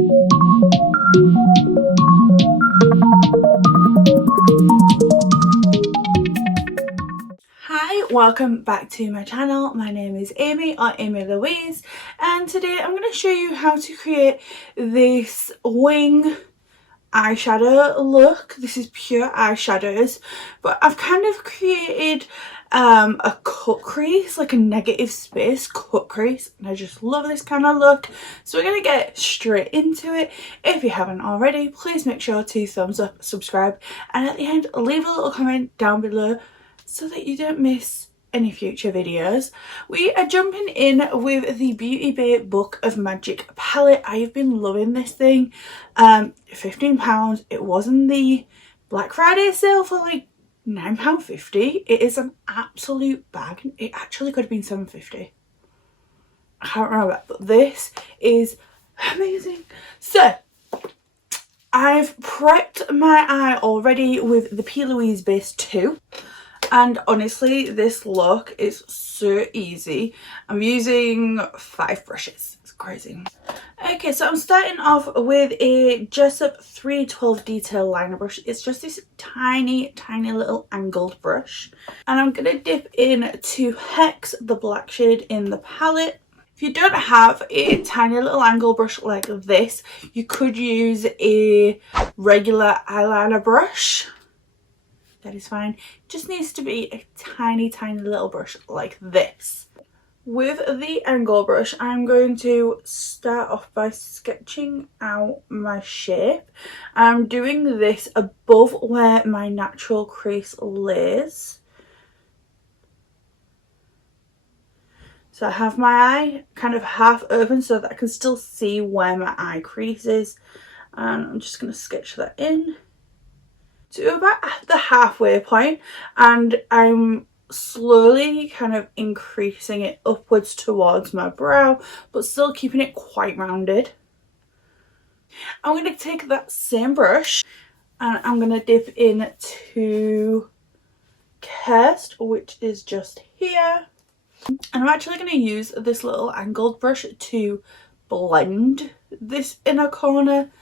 Hi, welcome back to my channel. My name is Amy, or Amy Louise, and today I'm going to show you how to create this wing eyeshadow look. This is pure eyeshadows, but I've kind of created a cut crease, like a negative space cut crease, and I just love this kind of look. So we're going to get straight into it. If you haven't already, please make sure to thumbs up, subscribe, and at the end leave a little comment down below so that you don't miss any future videos. We are jumping in with the Beauty Bay Book of Magic palette. I've been loving this thing. £15. It was in the Black Friday sale for like £9.50. It is an absolute bag. It actually could have been £7.50. I can't remember, but this is amazing. So I've prepped my eye already with the P. Louise Base 2. And honestly, this look is so easy. I'm using 5 brushes. It's crazy. Okay, so I'm starting off with a Jessup 312 detail liner brush. It's just this tiny little angled brush. And I'm going to dip in to Hex, the black shade in the palette. If you don't have a tiny little angle brush like this, you could use a regular eyeliner brush. That is fine. Just needs to be a tiny little brush like this. With the angle brush, I'm going to start off by sketching out my shape. I'm doing this above where my natural crease lays. So I have my eye kind of half open so that I can still see where my eye crease is. And I'm just going to sketch that in to about the halfway point, and I'm slowly kind of increasing it upwards towards my brow, but still keeping it quite rounded. I'm going to take that same brush and I'm going to dip into Cast, which is just here, and I'm actually going to use this little angled brush to blend this inner corner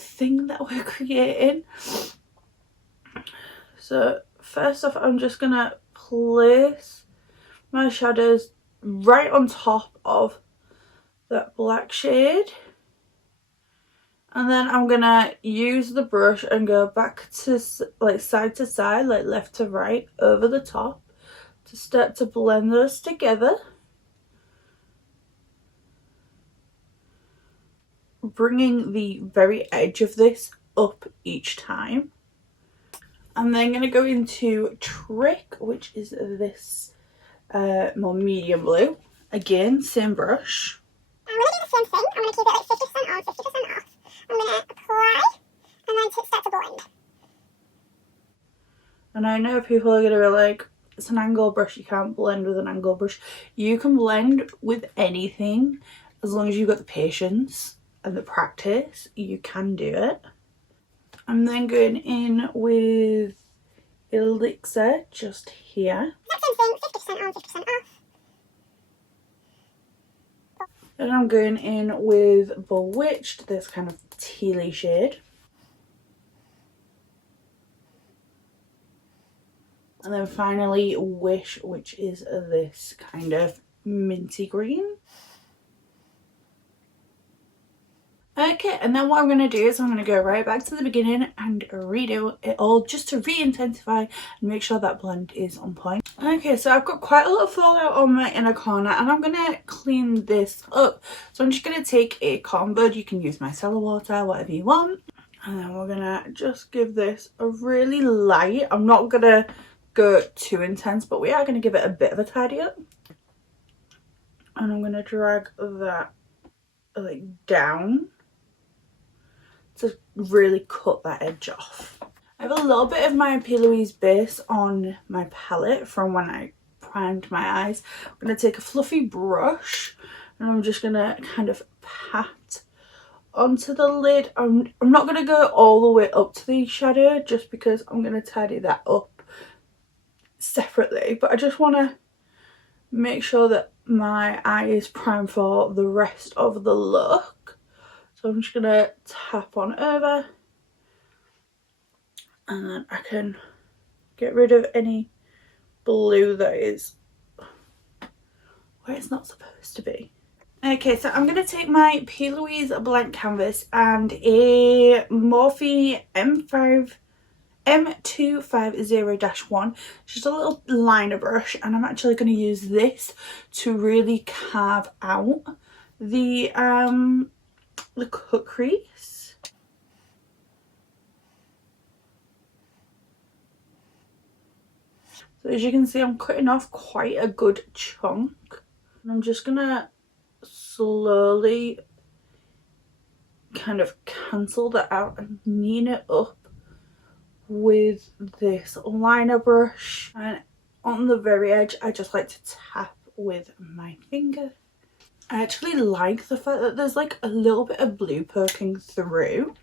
thing that we're creating. So first off, I'm just gonna place my shadows right on top of that black shade, and then I'm gonna use the brush and go back to like side to side, like left to right over the top, to start to blend those together, bringing the very edge of this up each time. I'm then going to go into Trick, which is this more medium blue. Again, same brush. I'm going to do the same thing. I'm going to keep it like 50% on, 50% off. I'm going to apply and then start to blend. And I know people are going to be like, it's an angle brush, you can't blend with an angle brush. You can blend with anything as long as you've got the patience and the practice. You can do it. I'm then going in with Elixir just here. Same thing, 50% on, 50% off. And I'm going in with Bewitched, this kind of tealy shade. And then finally Wish, which is this kind of minty green. Okay, and then what I'm going to do is I'm going to go right back to the beginning and redo it all just to re-intensify and make sure that blend is on point. Okay, so I've got quite a lot of fallout on my inner corner and I'm going to clean this up. So I'm just going to take a cotton bud, you can use micellar water, whatever you want. And then we're going to just give this a really light, I'm not going to go too intense, but we are going to give it a bit of a tidy up. And I'm going to drag that like down to really cut that edge off. I have a little bit of my P. Louise base on my palette from when I primed my eyes. I'm going to take a fluffy brush and I'm just going to kind of pat onto the lid. I'm not going to go all the way up to the shadow just because I'm going to tidy that up separately, but I just want to make sure that my eye is primed for the rest of the look. So I'm just going to tap on over, and then I can get rid of any blue that is where it's not supposed to be. Okay, so I'm going to take my P. Louise blank canvas and a Morphe M250-1, just a little liner brush, and I'm actually going to use this to really carve out the cut crease. So as you can see, I'm cutting off quite a good chunk, and I'm just gonna slowly kind of cancel that out and neaten it up with this liner brush. And on the very edge, I just like to tap with my finger. I actually like the fact that there's like a little bit of blue poking through.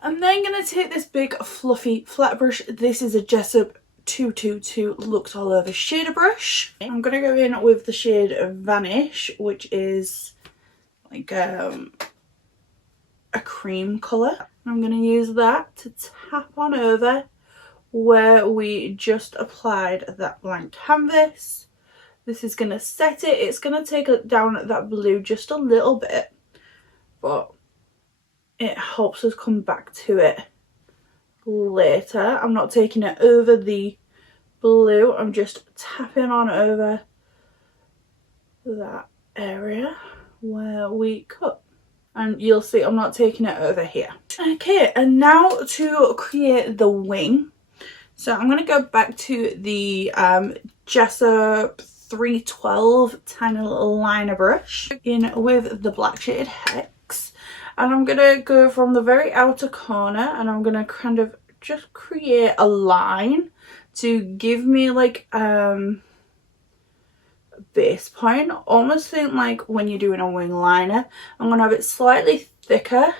I'm then going to take this big fluffy flat brush. This is a Jessup 222 Looks All Over shader brush. I'm going to go in with the shade Vanish, which is like a cream colour. I'm going to use that to tap on over where we just applied that blank canvas. This is going to set it. It's going to take down that blue just a little bit, but it helps us come back to it later. I'm not taking it over the blue, I'm just tapping on over that area where we cut, and you'll see I'm not taking it over here. Okay, and now to create the wing. So I'm going to go back to the Jessup 312 tiny little liner brush in with the black shaded hex, and I'm going to go from the very outer corner, and I'm going to kind of just create a line to give me like a base point. Almost think like when you're doing a wing liner. I'm going to have it slightly thicker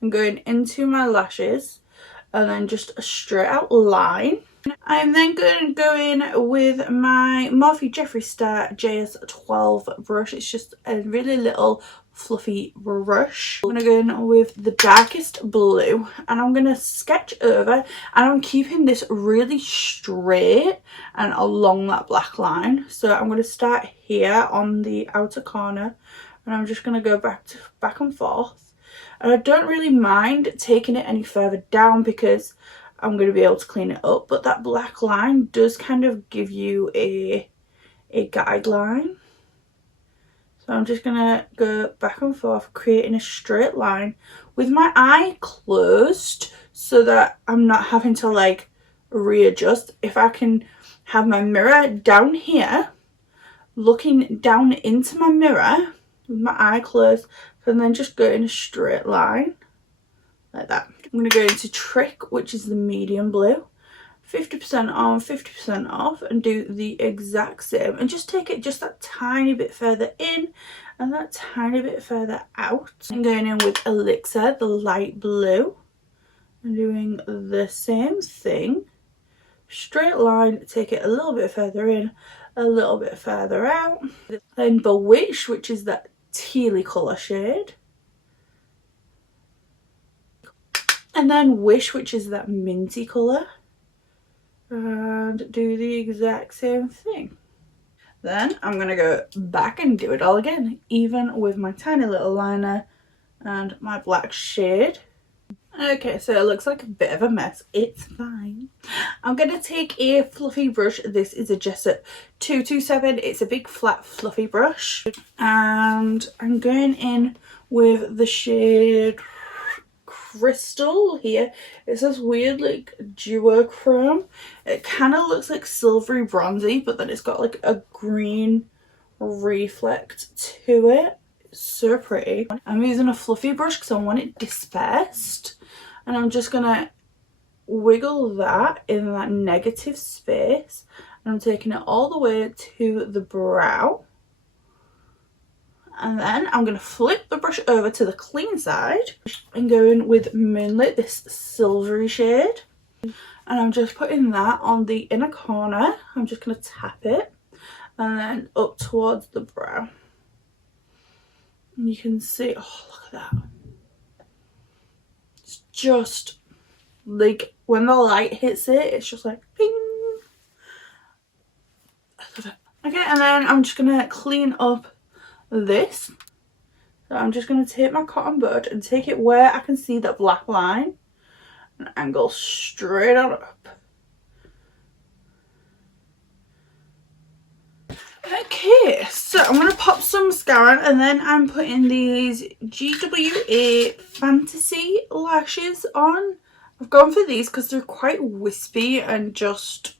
and going into my lashes, and then just a straight out line. I'm then going to go in with my Morphe Jeffree Star JS12 brush. It's just a really little fluffy brush. I'm going to go in with the darkest blue, and I'm going to sketch over, and I'm keeping this really straight and along that black line. So I'm going to start here on the outer corner, and I'm just going to go back and forth. And I don't really mind taking it any further down because I'm going to be able to clean it up, but that black line does kind of give you a guideline. So I'm just going to go back and forth, creating a straight line with my eye closed so that I'm not having to like readjust. If I can have my mirror down here, looking down into my mirror with my eye closed, and then just go in a straight line like that. I'm going to go into Trick, which is the medium blue, 50% on, 50% off, and do the exact same, and just take it just that tiny bit further in and that tiny bit further out. I'm going in with Elixir, the light blue, and doing the same thing. Straight line, take it a little bit further in, a little bit further out. Then Bewitched, which is that tealy colour shade. And then Wish, which is that minty colour. And do the exact same thing. Then I'm going to go back and do it all again, even with my tiny little liner and my black shade. Okay, so it looks like a bit of a mess. It's fine. I'm going to take a fluffy brush. This is a Jessup 227. It's a big flat fluffy brush. And I'm going in with the shade Crystal here. It's this weird like duochrome. It kind of looks like silvery bronzy, but then it's got like a green reflect to it. It's so pretty. I'm using a fluffy brush because I want it dispersed, and I'm just gonna wiggle that in that negative space, and I'm taking it all the way to the brow. And then I'm going to flip the brush over to the clean side and go in with Moonlit, this silvery shade. And I'm just putting that on the inner corner. I'm just going to tap it. and then up towards the brow. And you can see, oh look at that. It's just like when the light hits it, it's just like ping. I love it. Okay, and then I'm just gonna clean up this. So I'm just gonna take my cotton bud and take it where I can see that black line and angle straight on up. Okay, so I'm going to pop some mascara, and then I'm putting these GWA Fantasy lashes on. I've gone for these because they're quite wispy and just,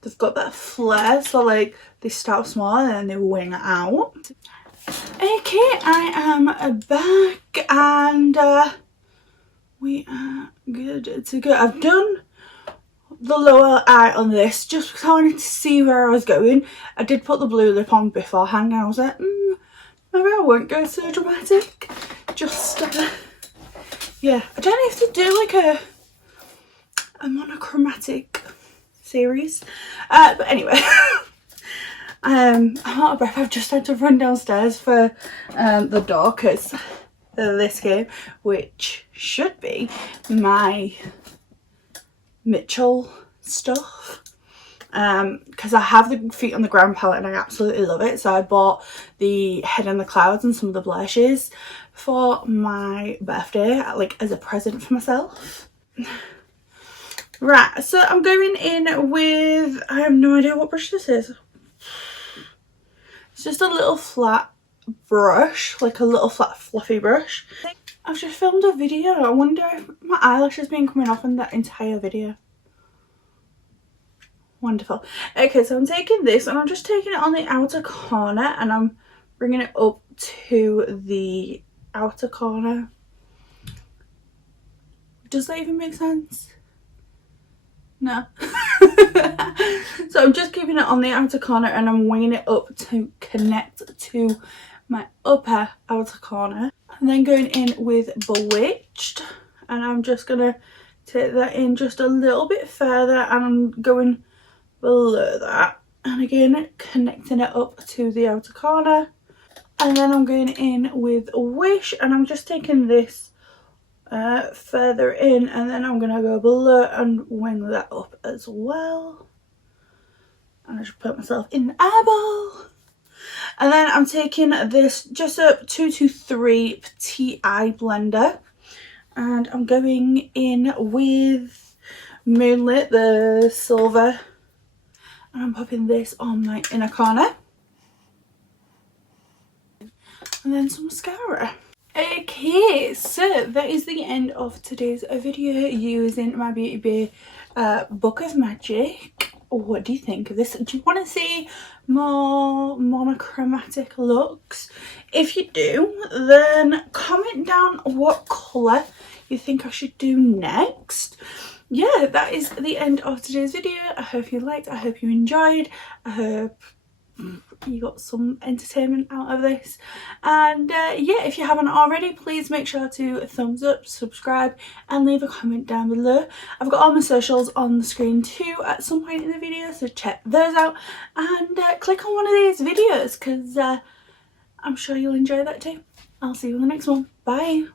they've got that flare, so like they start small and then they wing out. Okay, I am back and we are good to go. I've done the lower eye on this just because I wanted to see where I was going. I did put the blue lip on beforehand and I was like, maybe I won't go so dramatic. Just yeah, I don't know if to do like a monochromatic series, but anyway. I'm out of breath. I've just had to run downstairs for the dog because this game, which should be my Mitchell stuff, because I have the feet on the ground palette and I absolutely love it. So I bought the Head in the Clouds and some of the blushes for my birthday, like as a present for myself. Right, so I'm going in with, I have no idea what brush this is. It's just a little flat brush, like a little flat fluffy brush. I've just filmed a video. I wonder if my eyelash has been coming off in that entire video. Wonderful. Okay, so I'm taking this and I'm just taking it on the outer corner and I'm bringing it up to the outer corner. Does that even make sense? No. So I'm just keeping it on the outer corner and I'm winging it up to connect to my upper outer corner. And then going in with Bewitched, and I'm just gonna take that in just a little bit further and I'm going below that, and again connecting it up to the outer corner. And then I'm going in with Wish and I'm just taking this further in, and then I'm gonna go below and wing that up as well. And I just put myself in the eyeball. And then I'm taking this Jessup 223 Petite Eye Blender and I'm going in with Moonlit, the silver, and I'm popping this on my inner corner. And then some mascara. Okay, so that is the end of today's video using my Beauty Bay Book of Magic. What do you think of this? Do you want to see more monochromatic looks? If you do, then comment down what colour you think I should do next. Yeah, that is the end of today's video. I hope you liked, I hope you enjoyed, I hope you got some entertainment out of this, and yeah, if you haven't already, please make sure to thumbs up, subscribe and leave a comment down below. I've got all my socials on the screen too at some point in the video, so check those out and click on one of these videos because I'm sure you'll enjoy that too. I'll see you in the next one. Bye.